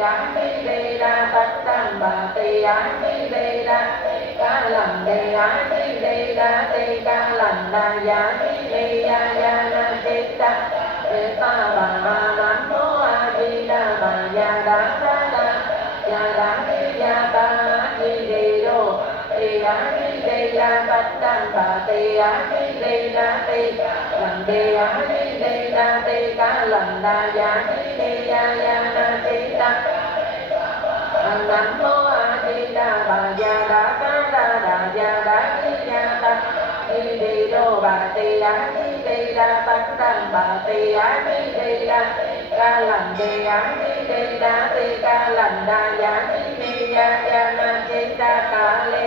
á ni đề đà bát đàn bà tê á ni đề đà ca lành đề á ni đề đà tê ca lành đà ya ni đề ya ya na tê ta tê ta bà nam mô a di đà bà ya đà ni ya ta ni đề đô tê á ni đề đà bát đàn bà tê á ni đề đà tê lành đề á ni đề đà tê ca lành đà ya ni đề ya ya na tê ta nam mô a di đà bà ya đà ya đà ni ya ta ni đề đô bà tê á ni đề đà bát đàn bà tê á ni đề đà ca lành đề á ni đề đà tê ca lành đà ya ni đề ya ya na tê ta ca lê